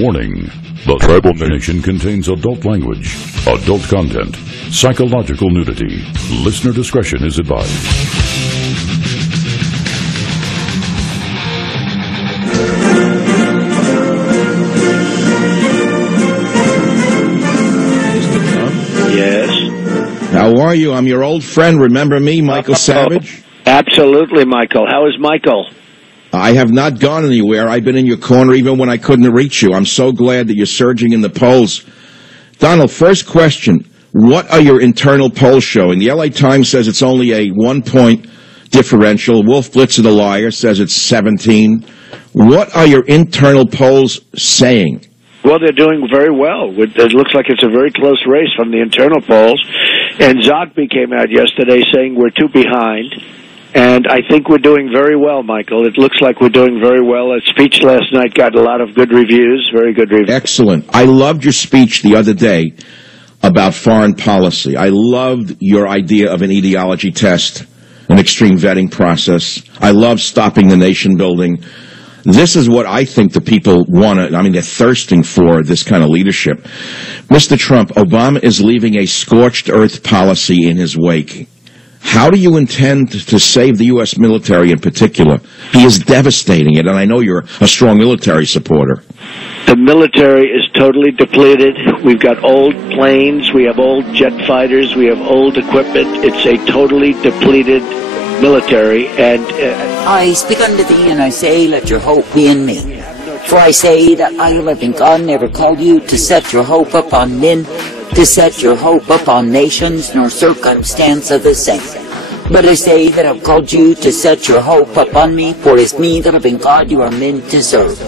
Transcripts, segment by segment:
Warning. The Tribal Nation contains adult language, adult content, psychological nudity. Listener discretion is advised. Yes. How are you? I'm your old friend. Remember me, Michael Savage? Absolutely, Michael. How is Michael? I have not gone anywhere. I've been in your corner even when I couldn't reach you. I'm so glad that you're surging in the polls. Donald, first question. What are your internal polls showing? The LA Times says it's only a 1-point differential. Wolf Blitzer, the liar, says it's 17. What are your internal polls saying? Well, they're doing very well. It looks like it's a very close race from the internal polls. And Zogby came out yesterday saying we're too behind. And I think we're doing very well, Michael. It looks like we're doing very well. That speech last night got a lot of good reviews, very good reviews. Excellent. I loved your speech the other day about foreign policy. I loved your idea of an ideology test, an extreme vetting process. I love stopping the nation building. This is what I think the people want. I mean, they're thirsting for this kind of leadership. Mr. Trump, Obama is leaving a scorched earth policy in his wake. How do you intend to save the U.S. military in particular? He is devastating it, and I know you're a strong military supporter. The military is totally depleted. We've got old planes. We have old jet fighters. We have old equipment. It's a totally depleted military. And I speak unto thee, and I say, let your hope be in me. For I say that I, living God, never called you to set your hope upon men, to set your hope upon nations, nor circumstance of the same. But I say that I've called you to set your hope upon me, for it is me, the living God, you are meant to serve.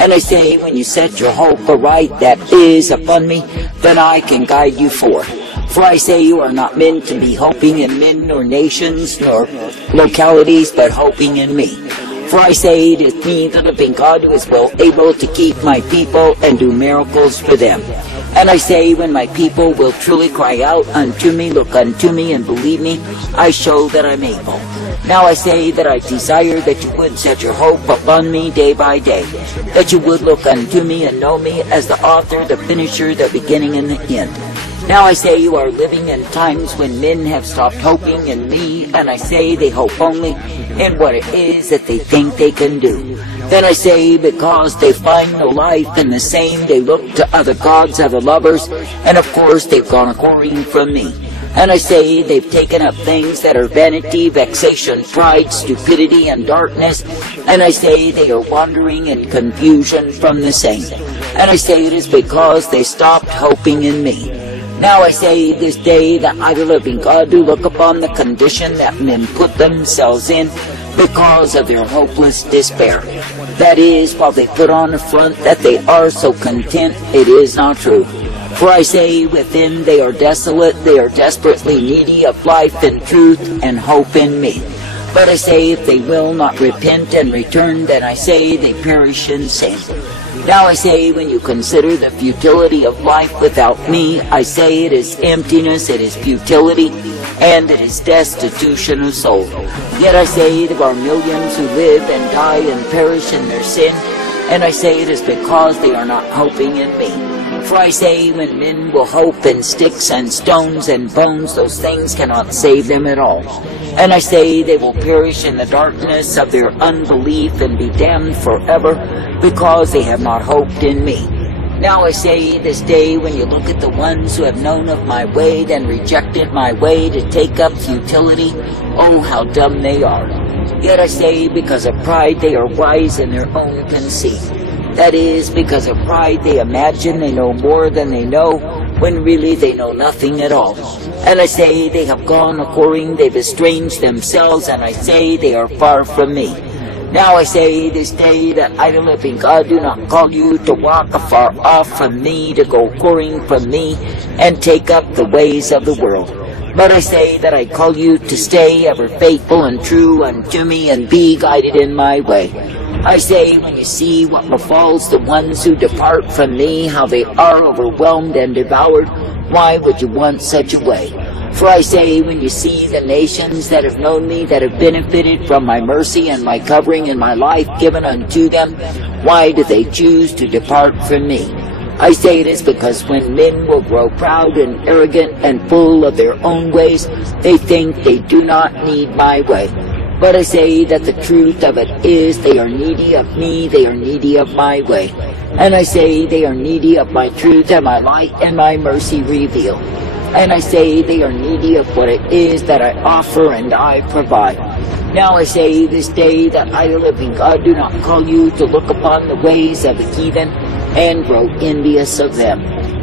And I say, when you set your hope aright that is upon me, then I can guide you forth. For I say you are not meant to be hoping in men, nor nations, nor localities, but hoping in me. For I say it is me, the living God, who is well able to keep my people and do miracles for them. And I say, when my people will truly cry out unto me, look unto me, and believe me, I show that I'm able. Now I say that I desire that you would set your hope upon me day by day, that you would look unto me and know me as the author, the finisher, the beginning, and the end. Now I say you are living in times when men have stopped hoping in me, and I say they hope only in what it is that they think they can do. Then I say because they find no life in the same, they look to other gods, other lovers, and of course they've gone a-whoring from me. And I say they've taken up things that are vanity, vexation, pride, stupidity, and darkness, and I say they are wandering in confusion from the same. And I say it is because they stopped hoping in me. Now I say this day that I, the living God, do look upon the condition that men put themselves in because of their hopeless despair. That is, while they put on the front that they are so content, it is not true. For I say within they are desolate, they are desperately needy of life and truth and hope in me. But I say if they will not repent and return, then I say they perish in sin. Now I say, when you consider the futility of life without me, I say it is emptiness, it is futility, and it is destitution of soul. Yet I say there are millions who live and die and perish in their sin, and I say it is because they are not hoping in me. For I say, when men will hope in sticks and stones and bones, those things cannot save them at all. And I say they will perish in the darkness of their unbelief and be damned forever, because they have not hoped in me. Now I say this day, when you look at the ones who have known of my way and rejected my way to take up futility, oh, how dumb they are. Yet I say, because of pride they are wise in their own conceit. That is, because of pride they imagine they know more than they know, when really they know nothing at all. And I say they have gone a-whoring, they've estranged themselves, and I say they are far from me. Now I say this day that I, the living God, do not call you to walk afar off from me, to go whoring from me, and take up the ways of the world. But I say that I call you to stay ever faithful and true unto me, and be guided in my way. I say, when you see what befalls the ones who depart from me, how they are overwhelmed and devoured, why would you want such a way? For I say, when you see the nations that have known me, that have benefited from my mercy and my covering and my life given unto them, Why do they choose to depart from me? I say it is because when men will grow proud and arrogant and full of their own ways, they think they do not need my way. But I say that the truth of it is they are needy of me, they are needy of my way. And I say they are needy of my truth and my light and my mercy reveal. And I say they are needy of what it is that I offer and I provide. Now I say this day that I, the living God, do not call you to look upon the ways of the heathen and grow envious of them.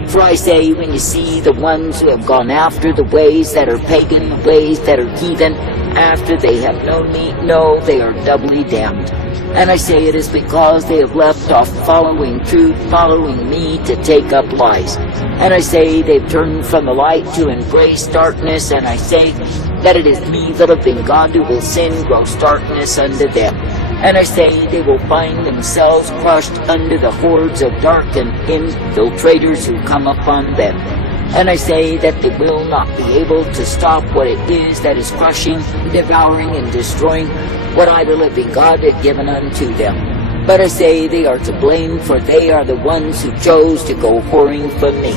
For I say, when you see the ones who have gone after the ways that are pagan, the ways that are heathen, after they have known me, no, they are doubly damned. And I say it is because they have left off following truth, following me to take up lies. And I say they've turned from the light to embrace darkness, and I say that it is me, the living God, who will send gross darkness unto them. And I say they will find themselves crushed under the hordes of dark and infiltrators who come upon them. And I say that they will not be able to stop what it is that is crushing, devouring, and destroying what I, the living God, have given unto them. But I say they are to blame, for they are the ones who chose to go whoring from me.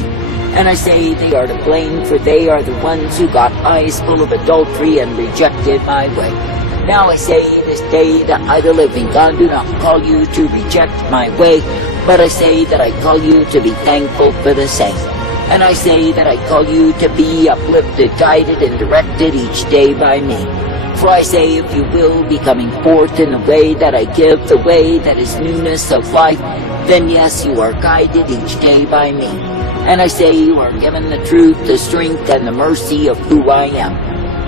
And I say they are to blame, for they are the ones who got eyes full of adultery and rejected my way. Now I say this day that I, the living God, do not call you to reject my way, but I say that I call you to be thankful for the same. And I say that I call you to be uplifted, guided, and directed each day by me. For I say, if you will be coming forth in the way that I give, the way that is newness of life, then yes, you are guided each day by me. And I say you are given the truth, the strength, and the mercy of who I am.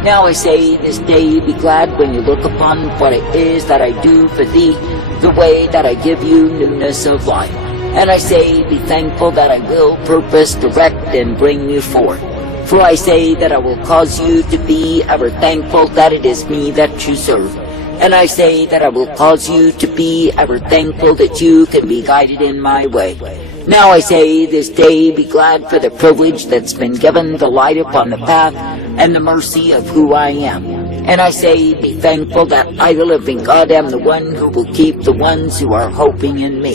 Now I say this day, be glad when you look upon what it is that I do for thee, the way that I give you newness of life. And I say, be thankful that I will purpose, direct, and bring you forth. For I say that I will cause you to be ever thankful that it is me that you serve. And I say that I will cause you to be ever thankful that you can be guided in my way. Now I say this day, be glad for the privilege that's been given, the light upon the path, and the mercy of who I am. And I say, be thankful that I, the living God, am the one who will keep the ones who are hoping in me.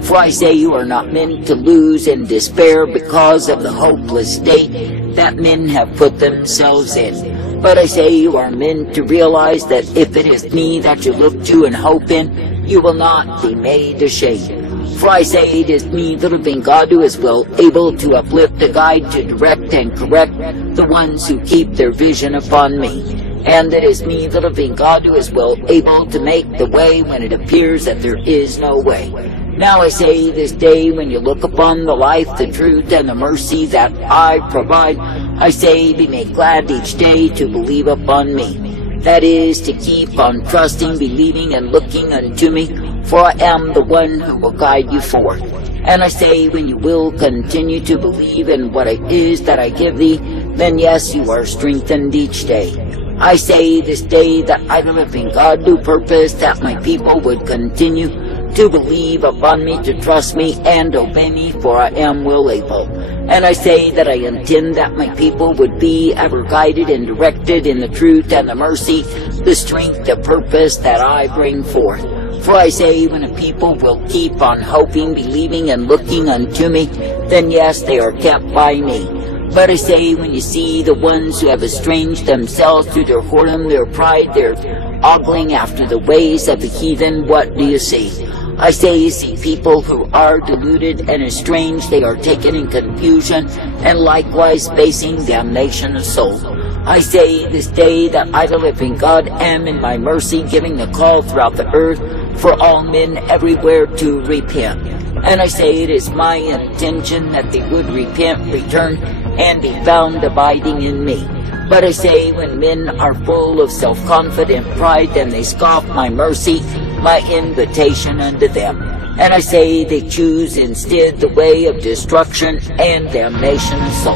For I say you are not meant to lose in despair because of the hopeless state that men have put themselves in. But I say you are meant to realize that if it is me that you look to and hope in, you will not be made ashamed. For I say it is me, the living God, who is well able to uplift, to guide, to direct, and correct the ones who keep their vision upon me. And it is me, the living God, who is well able to make the way when it appears that there is no way. Now I say this day, when you look upon the life, the truth, and the mercy that I provide, I say be made glad each day to believe upon me. That is, to keep on trusting, believing, and looking unto me, for I am the one who will guide you forth. And I say, when you will continue to believe in what it is that I give thee, then yes, you are strengthened each day. I say this day that I, the living God, do purpose that my people would continue to believe upon me, to trust me, and obey me, for I am well able. And I say that I intend that my people would be ever guided and directed in the truth and the mercy, the strength, the purpose that I bring forth. For I say, when a people will keep on hoping, believing, and looking unto me, then yes, they are kept by me. But I say, when you see the ones who have estranged themselves through their whoredom, their pride, their ogling after the ways of the heathen, what do you see? I say you see people who are deluded and estranged, they are taken in confusion, and likewise facing damnation of soul. I say this day that I, the living God, am in my mercy giving the call throughout the earth for all men everywhere to repent. And I say it is my intention that they would repent, return, and be found abiding in me. But I say, when men are full of self-confident pride, then they scoff my mercy, my invitation unto them. And I say they choose instead the way of destruction and damnation of soul.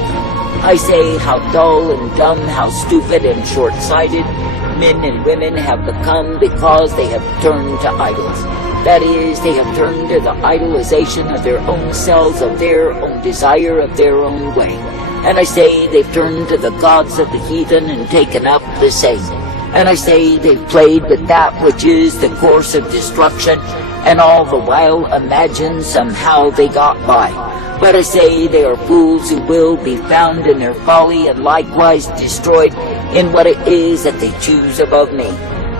I say how dull and dumb, how stupid and short-sighted men and women have become because they have turned to idols. That is, they have turned to the idolization of their own selves, of their own desire, of their own way. And I say they've turned to the gods of the heathen and taken up the same. And I say they've played with that which is the course of destruction, and all the while imagine somehow they got by. But I say they are fools who will be found in their folly and likewise destroyed in what it is that they choose above me.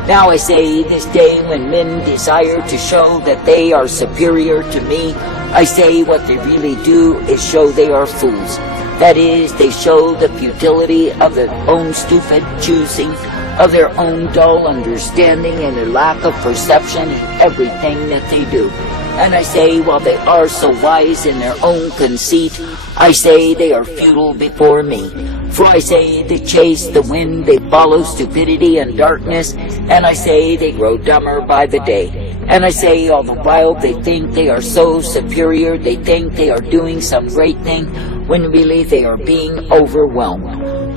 Now I say this day when men desire to show that they are superior to me, I say what they really do is show they are fools. That is, they show the futility of their own stupid choosing, of their own dull understanding and their lack of perception in everything that they do. And I say, while they are so wise in their own conceit, I say they are futile before me. For I say they chase the wind, they follow stupidity and darkness, and I say they grow dumber by the day. And I say all the while they think they are so superior, they think they are doing some great thing, when really they are being overwhelmed.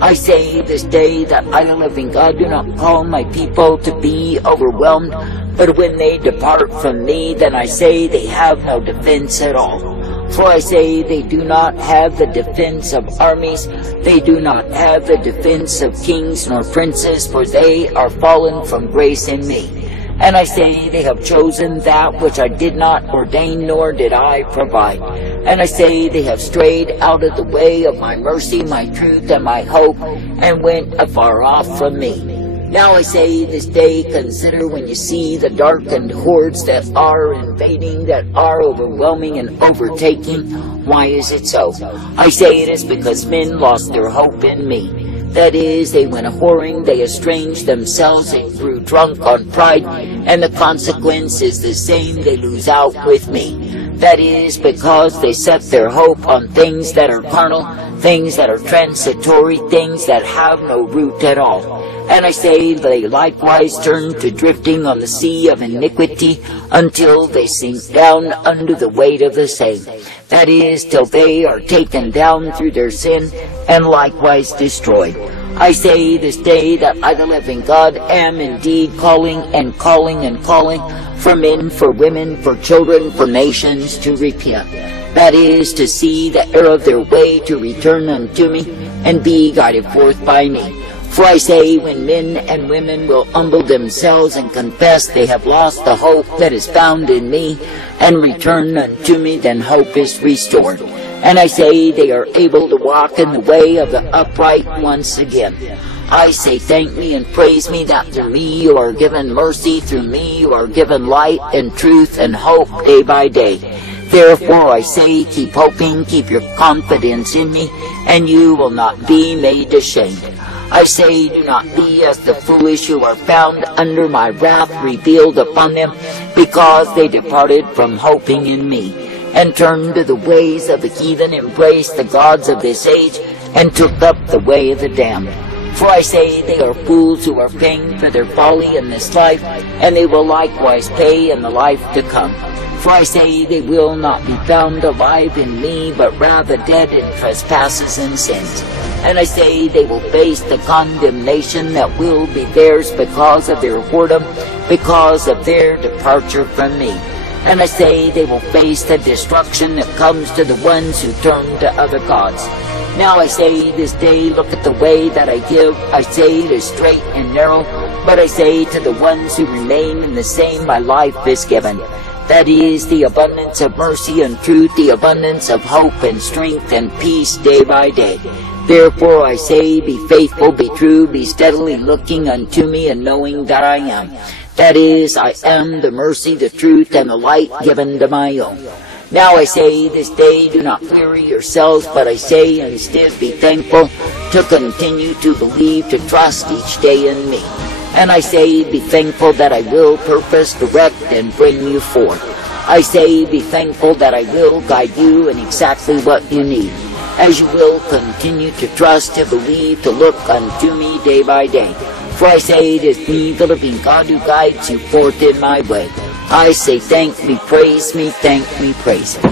I say this day that I, the living God, do not call my people to be overwhelmed, but when they depart from me, then I say they have no defense at all. For I say they do not have the defense of armies, they do not have the defense of kings nor princes, for they are fallen from grace in me. And I say they have chosen that which I did not ordain, nor did I provide. And I say they have strayed out of the way of my mercy, my truth, and my hope, and went afar off from me. Now I say this day, consider when you see the darkened hordes that are invading, that are overwhelming and overtaking. Why is it so? I say it is because men lost their hope in me. That is, they went a-whoring, they estranged themselves, they grew drunk on pride, and the consequence is the same, they lose out with me. That is, because they set their hope on things that are carnal, things that are transitory, things that have no root at all. And I say they likewise turn to drifting on the sea of iniquity until they sink down under the weight of the same. That is, till they are taken down through their sin and likewise destroyed. I say this day that I, the living God, am indeed calling and calling and calling for men, for women, for children, for nations to repent. That is, to see the error of their way, to return unto me, and be guided forth by me. For I say, when men and women will humble themselves and confess they have lost the hope that is found in me, and return unto me, then hope is restored. And I say they are able to walk in the way of the upright once again. I say, thank me and praise me that through me you are given mercy, through me you are given light and truth and hope day by day. Therefore I say, keep hoping, keep your confidence in me, and you will not be made ashamed. I say, do not be as the foolish who are found under my wrath revealed upon them, because they departed from hoping in me, and turned to the ways of the heathen, embraced the gods of this age, and took up the way of the damned. For I say, they are fools who are paying for their folly in this life, and they will likewise pay in the life to come. For I say, they will not be found alive in me, but rather dead in trespasses and sins. And I say, they will face the condemnation that will be theirs because of their whoredom, because of their departure from me. And I say, they will face the destruction that comes to the ones who turn to other gods. Now I say this day, look at the way that I give. I say it is straight and narrow, but I say to the ones who remain in the same, my life is given. That is, the abundance of mercy and truth, the abundance of hope and strength and peace day by day. Therefore I say, be faithful, be true, be steadily looking unto me and knowing that I am. That is, I am the mercy, the truth, and the light given to my own. Now I say this day, do not weary yourselves, but I say instead be thankful, to continue to believe, to trust each day in me. And I say, be thankful that I will purpose, direct, and bring you forth. I say, be thankful that I will guide you in exactly what you need, as you will continue to trust, to believe, to look unto me day by day. For I say, it is me, the living God, who guides you forth in my way. I say, thank me, praise me, thank me, praise me.